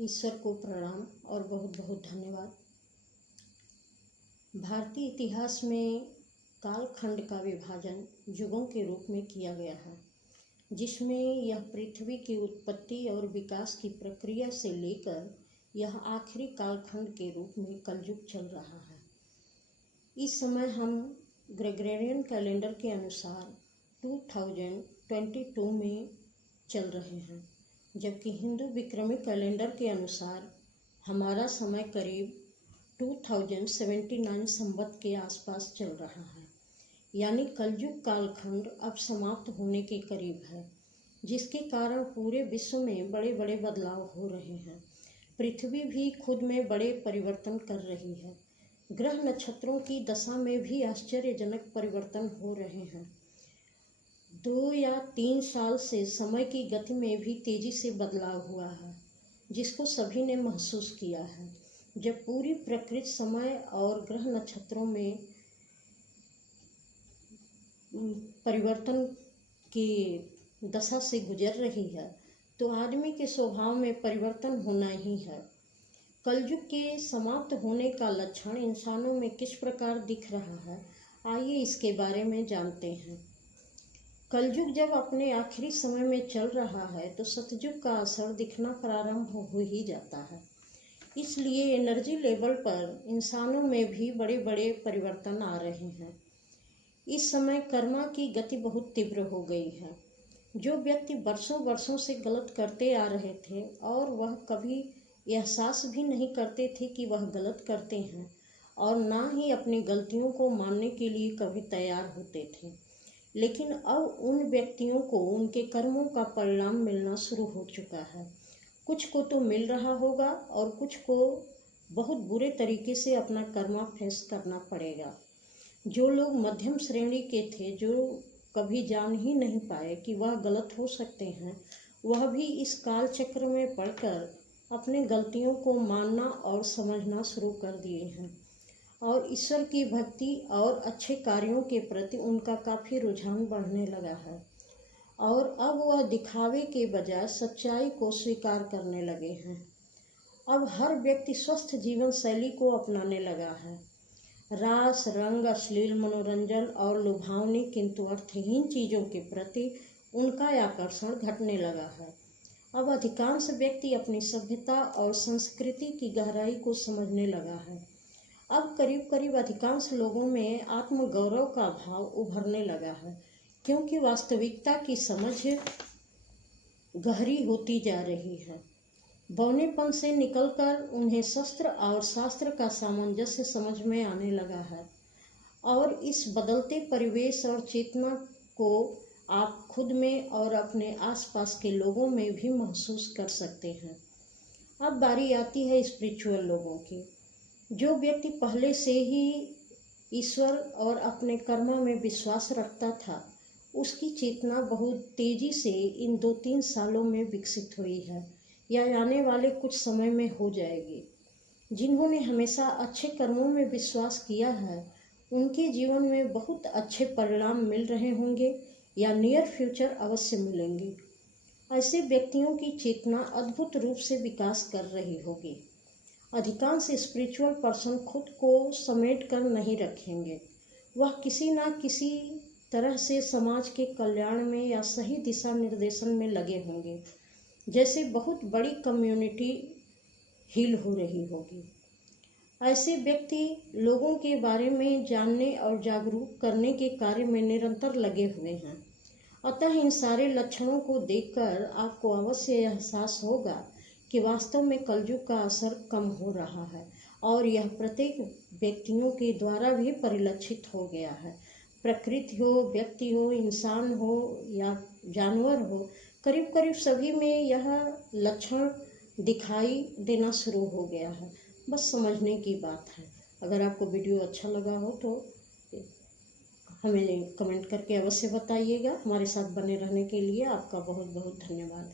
ईश्वर को प्रणाम और बहुत बहुत धन्यवाद। भारतीय इतिहास में कालखंड का विभाजन युगों के रूप में किया गया है, जिसमें यह पृथ्वी की उत्पत्ति और विकास की प्रक्रिया से लेकर यह आखिरी कालखंड के रूप में कलयुग चल रहा है। इस समय हम ग्रेगोरियन कैलेंडर के अनुसार 2022 में चल रहे हैं, जबकि हिंदू विक्रमी कैलेंडर के अनुसार हमारा समय करीब 2079 संवत के आसपास चल रहा है। यानी कलयुग कालखंड अब समाप्त होने के करीब है, जिसके कारण पूरे विश्व में बड़े बड़े बदलाव हो रहे हैं। पृथ्वी भी खुद में बड़े परिवर्तन कर रही है। ग्रह नक्षत्रों की दशा में भी आश्चर्यजनक परिवर्तन हो रहे हैं। 2 या 3 साल से समय की गति में भी तेजी से बदलाव हुआ है, जिसको सभी ने महसूस किया है। जब पूरी प्रकृति समय और ग्रह नक्षत्रों में परिवर्तन की दशा से गुजर रही है, तो आदमी के स्वभाव में परिवर्तन होना ही है। कलयुग के समाप्त होने का लक्षण इंसानों में किस प्रकार दिख रहा है, आइए इसके बारे में जानते हैं। कलयुग जब अपने आखिरी समय में चल रहा है, तो सतयुग का असर दिखना प्रारंभ हो ही जाता है। इसलिए एनर्जी लेवल पर इंसानों में भी बड़े बड़े परिवर्तन आ रहे हैं। इस समय कर्मा की गति बहुत तीव्र हो गई है। जो व्यक्ति वर्षों वर्षों से गलत करते आ रहे थे और वह कभी एहसास भी नहीं करते थे कि वह गलत करते हैं, और ना ही अपनी गलतियों को मानने के लिए कभी तैयार होते थे, लेकिन अब उन व्यक्तियों को उनके कर्मों का परिणाम मिलना शुरू हो चुका है। कुछ को तो मिल रहा होगा और कुछ को बहुत बुरे तरीके से अपना कर्मा फेस करना पड़ेगा। जो लोग मध्यम श्रेणी के थे, जो कभी जान ही नहीं पाए कि वह गलत हो सकते हैं, वह भी इस काल चक्र में पड़कर अपने गलतियों को मानना और समझना शुरू कर दिए हैं, और ईश्वर की भक्ति और अच्छे कार्यों के प्रति उनका काफ़ी रुझान बढ़ने लगा है, और अब वह दिखावे के बजाय सच्चाई को स्वीकार करने लगे हैं। अब हर व्यक्ति स्वस्थ जीवन शैली को अपनाने लगा है। रास रंग, अश्लील मनोरंजन और लुभावनी किंतु अर्थहीन चीज़ों के प्रति उनका आकर्षण घटने लगा है। अब अधिकांश व्यक्ति अपनी सभ्यता और संस्कृति की गहराई को समझने लगा है। अब करीब करीब अधिकांश लोगों में आत्मगौरव का भाव उभरने लगा है, क्योंकि वास्तविकता की समझ गहरी होती जा रही है। बौनेपन से निकलकर उन्हें शस्त्र और शास्त्र का सामंजस्य समझ में आने लगा है, और इस बदलते परिवेश और चेतना को आप खुद में और अपने आसपास के लोगों में भी महसूस कर सकते हैं। अब बारी आती है स्पिरिचुअल लोगों की। जो व्यक्ति पहले से ही ईश्वर और अपने कर्म में विश्वास रखता था, उसकी चेतना बहुत तेजी से इन 2-3 सालों में विकसित हुई है, या आने वाले कुछ समय में हो जाएगी। जिन्होंने हमेशा अच्छे कर्मों में विश्वास किया है, उनके जीवन में बहुत अच्छे परिणाम मिल रहे होंगे, या नियर फ्यूचर अवश्य मिलेंगे। ऐसे व्यक्तियों की चेतना अद्भुत रूप से विकास कर रही होगी। अधिकांश स्पिरिचुअल पर्सन खुद को समेट कर नहीं रखेंगे। वह किसी न किसी तरह से समाज के कल्याण में या सही दिशा निर्देशन में लगे होंगे, जैसे बहुत बड़ी कम्युनिटी हील हो रही होगी। ऐसे व्यक्ति लोगों के बारे में जानने और जागरूक करने के कार्य में निरंतर लगे हुए हैं। अतः इन सारे लक्षणों को देखकर आपको अवश्य एहसास होगा कि वास्तव में कलयुग का असर कम हो रहा है, और यह प्रत्येक व्यक्तियों के द्वारा भी परिलक्षित हो गया है। प्रकृति हो, व्यक्ति हो, इंसान हो या जानवर हो, करीब करीब सभी में यह लक्षण दिखाई देना शुरू हो गया है। बस समझने की बात है। अगर आपको वीडियो अच्छा लगा हो तो हमें कमेंट करके अवश्य बताइएगा। हमारे साथ बने रहने के लिए आपका बहुत बहुत धन्यवाद।